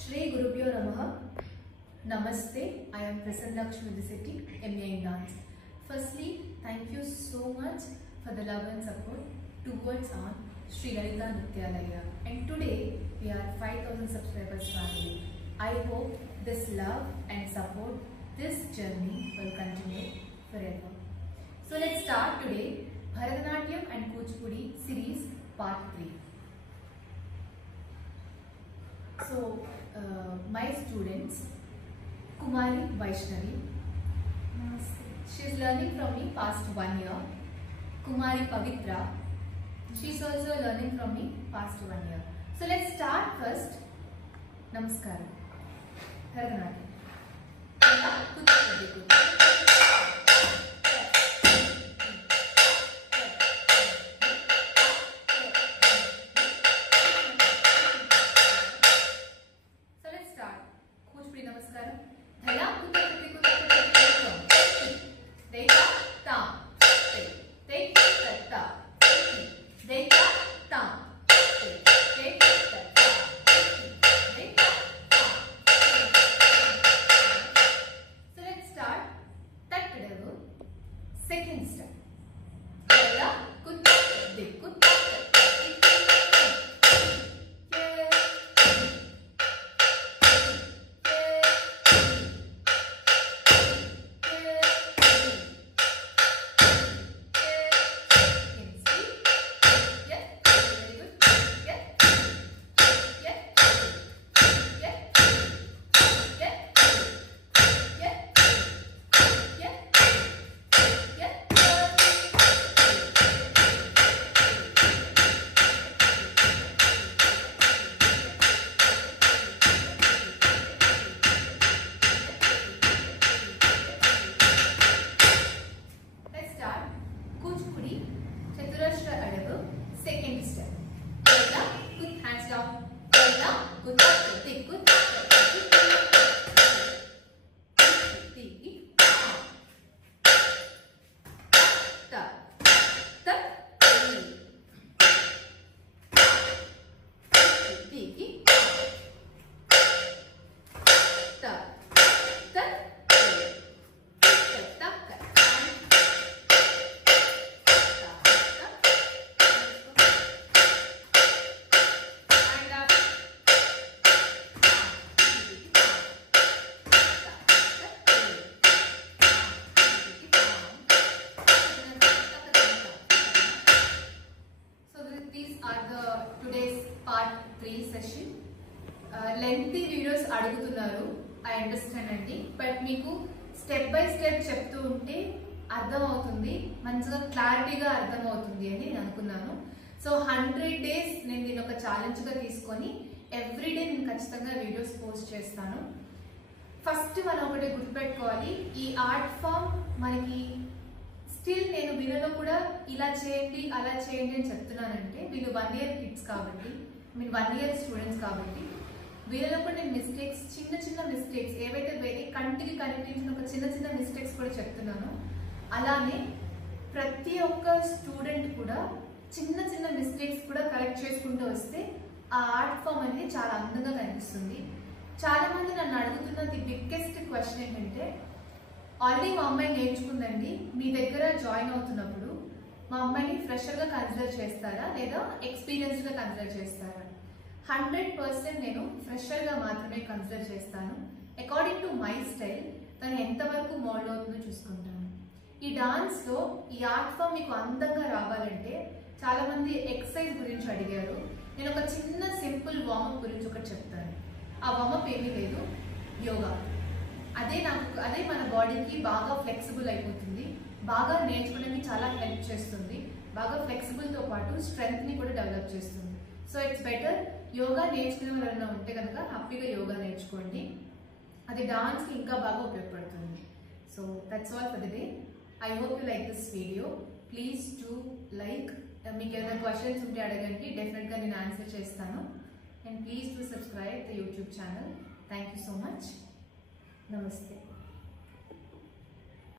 Shri Gurubhyo Namaha. Namaste. I am Prasanna Lakshmi, MA in Dance. Firstly, thank you so much for the love and support towards our Sri Lalita Nrityalaya. And today we are 5,000 subscribers family. I hope this love and support, this journey will continue forever. So let's start today Bharatanatyam and Kuchipudi series part 3. So my students, Kumari Vaishnavi, she is learning from me past 1 year. Kumari Pavitra, she is also learning from me past 1 year. So let's start first. Namaskaram. Bharatanatyam. Second step. Second step. Good hands down. Good. Today's part 3 session. Lengthy videos అడుగుతున్నారు, I understand అండి, but మీకు step by step చెప్తూ ఉంటే అర్థమవుతుంది, మంచిగా క్లారిటీగా అర్థమవుతుంది అని నేను అనుకున్నాను. సో 100 days నేను దీన్ని ఒక ఛాలెంజ్గా తీసుకొని ఎవ్రీడే నేను ఖచ్చితంగా వీడియోస్ పోస్ట్ చేస్తాను. ఫస్ట్ మనం ఒకటి గుర్తుపెట్టుకోవాలి, ఈ ఆర్ట్ ఫామ్ మనకి స్టిల్ నేను వీళ్ళలో కూడా ఇలా చేయండి అలా చేయండి అని చెప్తున్నానంటే వీళ్ళు 1 year కిడ్స్ కాబట్టి, మీరు 1 year స్టూడెంట్స్ కాబట్టి వీళ్ళలో కూడా నేను మిస్టేక్స్, చిన్న మిస్టేక్స్ ఏవైతే కంటికి కనిపించిన ఒక చిన్న మిస్టేక్స్ కూడా చెప్తున్నాను. అలానే ప్రతి ఒక్క స్టూడెంట్ కూడా చిన్న మిస్టేక్స్ కూడా కరెక్ట్ చేసుకుంటూ వస్తే ఆ ఆర్ట్ ఫామ్ అనేది చాలా అందంగా కనిపిస్తుంది. చాలా మంది నన్ను అడుగుతున్న ది బిగ్గెస్ట్ క్వశ్చన్ ఏంటంటే, ఆల్రెడీ మా అమ్మాయి నేర్చుకుందండి, మీ దగ్గర జాయిన్ అవుతున్నప్పుడు మా అమ్మాయిని ఫ్రెషర్గా కన్సిడర్ చేస్తారా లేదా ఎక్స్పీరియన్స్డ్గా కన్సిడర్ చేస్తారా? 100% నేను ఫ్రెషర్గా మాత్రమే కన్సిడర్ చేస్తాను. అకార్డింగ్ టు మై స్టైల్ తను ఎంతవరకు మోల్డ్ అవుతుందో చూసుకుంటాను. ఈ డాన్స్లో ఈ ఆర్ట్ ఫామ్ మీకు అందంగా రావాలంటే చాలా మంది ఎక్సర్సైజ్ గురించి అడిగారు. నేను ఒక చిన్న సింపుల్ వార్మప్ గురించి ఒకటి చెప్తాను. ఆ వార్మప్ ఏమీ లేదు, యోగా. అదే మన బాడీకి బాగా ఫ్లెక్సిబుల్ అయిపోతుంది, బాగా నేర్చుకోవడానికి చాలా హెల్ప్ చేస్తుంది, బాగా ఫ్లెక్సిబుల్తో పాటు స్ట్రెంగ్త్ని కూడా డెవలప్ చేస్తుంది. సో ఇట్స్ బెటర్ యోగా నేర్చుకునే వాళ్ళన్నా ఉంటే కనుక హ్యాపీగా యోగా నేర్చుకోండి, అది డాన్స్కి ఇంకా బాగా ఉపయోగపడుతుంది. So that's all for the day. I hope you like this video. Please to like. మీకు ఏదైనా క్వశ్చన్స్ ఉంటే అడగండి, డెఫినెట్గా నేను ఆన్సర్ చేస్తాను. And please to subscribe the YouTube channel. Thank you so much. Namaste.